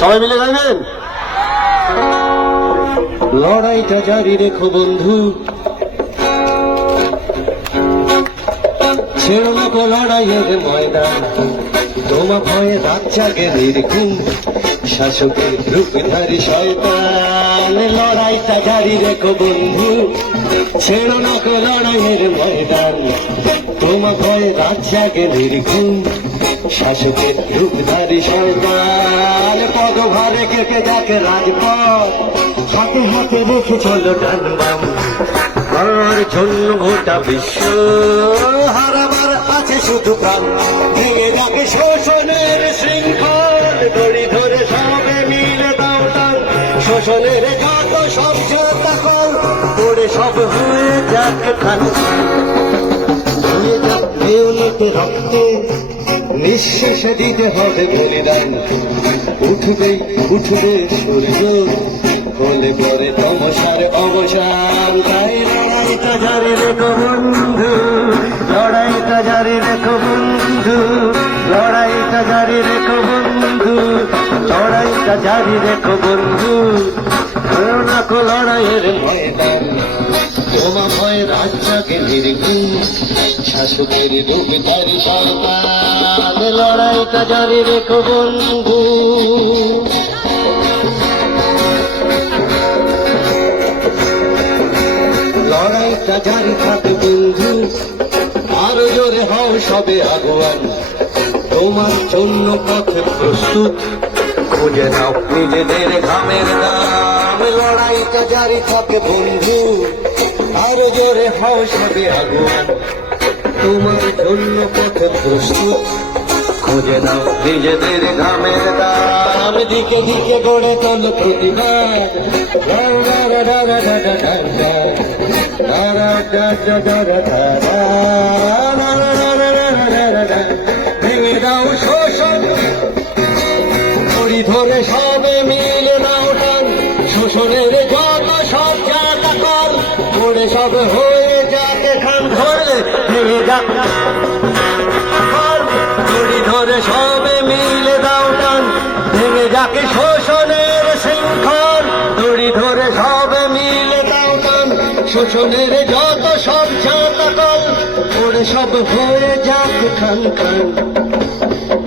সবাই মিলে গাইবেন? লড়াইটা জারি রেখো, বন্ধু। ছেড়ো না কো লড়াইয়ের ময়দান। তোমা ভয়ে রাত জাগে নির্ঘুম। শাসকের রূপধারী শয়তান। লড়াইটা জারি রেখো, বন্ধু। ছেড়ো লড়াইয়ের ময়দান। তোমা ভয়ে নির্ঘুম শাসকের রূপধারী সরকার। পদ ঘরে কেটে দেখে রাজপথ, হাতে হাতে রেখে চলো ডানবাম। আর জন্য গোটা বিশ্ব হারাবার শোষণের যত সব কল পড়ে সব হয়ে যাক খান হয়ে যাক মেয়নেতে রক্তে। নিঃশেষে দিতে হবে বলিদান। উঠবে উঠবে সূর্য। হলে পরে তমসার অবসান। তাই লড়াইটা জারি রেখো বন্ধু। লড়াইটা জারি রেখো বন্ধু। লড়াইটা জারি রেখো লড়াইটা জারি রেখো বন্ধু করোনাকো লড়াইয়ের ময়দান তোমা ভয় রাজ্যকে নির্গুণ শাসকের রূপ তারি সন্তান। লড়াইটা জারি রেখো বন্ধু। লড়াইটা জারি থাকে বন্ধু, আরও জোরে হও সবে আগুয়ান। তোমার জন্য পথে প্রস্তুত। খুঁজে নাও নিজেদের ঘামের দাম লড়াইটা জারি থাকে বন্ধু আরও জোরে হও সবে আগুয়ান তোমার জন্য পথে প্রস্তুত খুঁজে নাও নিজেদের ঘামের দাম দিকে দিকে গড়ে তোল প্রতিবাদ ভেঙে দাও ধরে সবে মিলে নাও শোষণের যত সব জাতা কর সব হয়ে যাকে খান ভেঙে যা দড়ি ধরে সবে মিলে ভেঙে যাকে শোষণের শৃঙ্খল। দড়ি ধরে সবে মিলে দাও শোষণের যত সব ওরে সব হয়ে যাক খান খান।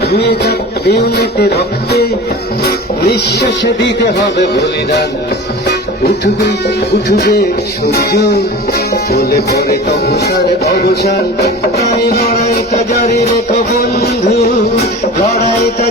ধুয়ে যাক ইউনিটে রক্তে, নিঃশ্বাসে দিতে হবে বলিদান। উঠবে উঠবে সূর্য, বলে পরে তমসার অবসান। তাই লড়াইটা জারি রেখো বন্ধু, লড়াইটা